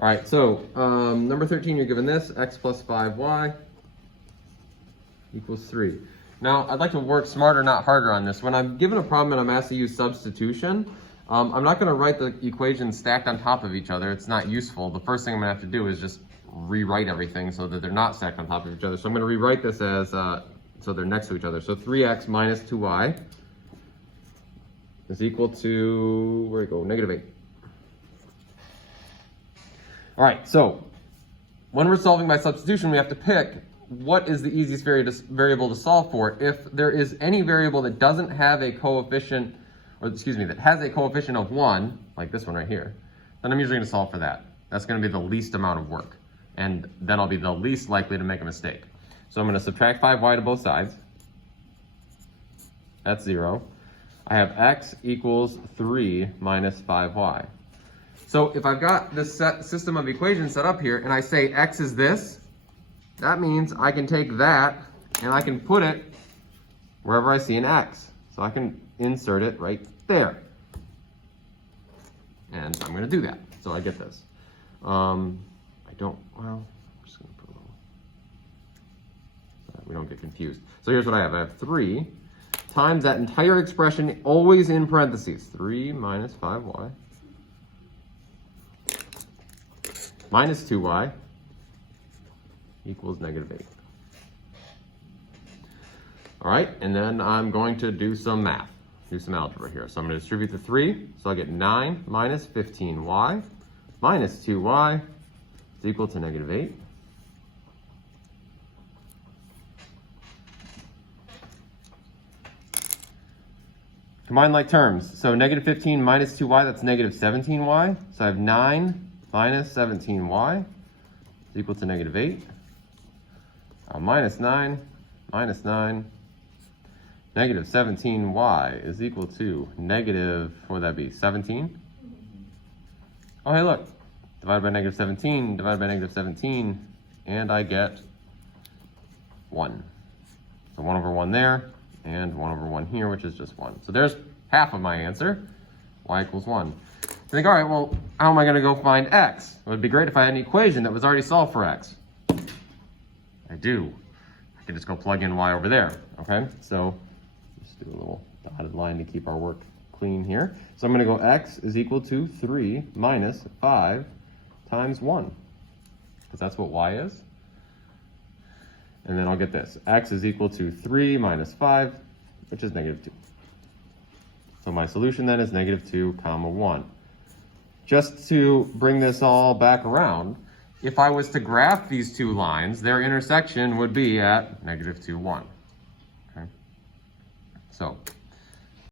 All right, so number 13, you're given this, x plus 5y equals 3. Now, I'd like to work smarter, not harder on this. When I'm given a problem and I'm asked to use substitution, I'm not going to write the equations stacked on top of each other. It's not useful. The first thing I'm going to have to do is just rewrite everything so that they're not stacked on top of each other. So I'm going to rewrite this as, so they're next to each other. So 3x minus 2y is equal to, where do we go, negative 8. All right, so when we're solving by substitution, we have to pick what is the easiest variable to solve for. If there is any variable that doesn't have a coefficient, or excuse me, that has a coefficient of 1, like this one right here, then I'm usually going to solve for that. That's going to be the least amount of work, and then I'll be the least likely to make a mistake. So I'm going to subtract 5y to both sides. That's 0. I have x equals 3 minus 5y. So if I've got this system of equations set up here and I say x is this, that means I can take that and I can put it wherever I see an x. So I can insert it right there. And I'm going to do that. So I get this. I'm just going to put a little, so that we don't get confused. So here's what I have. I have 3 times that entire expression, always in parentheses. 3 minus 5y minus 2y equals negative 8. All right, and then I'm going to do some math, do some algebra here. So I'm going to distribute the 3, so I get 9 minus 15y minus 2y is equal to negative 8. Combine like terms. So negative 15 minus 2y, that's negative 17y. So I have 9 minus 17y is equal to negative 8. Minus 9, negative 17y is equal to negative, what would that be, 17? Oh, hey, look. Divided by negative 17, divided by negative 17, and I get 1. So 1 over 1 there, and 1 over 1 here, which is just 1. So there's half of my answer, y equals 1. You think, all right, well, how am I going to go find x? It would be great if I had an equation that was already solved for x. I do. I can just go plug in y over there, okay? So just do a little dotted line to keep our work clean here. So I'm going to go x is equal to 3 minus 5 times 1, because that's what y is. And then I'll get this. X is equal to 3 minus 5, which is negative 2. So my solution then is negative 2 comma 1. Just to bring this all back around, if I was to graph these two lines, their intersection would be at negative 2, 1. Okay? So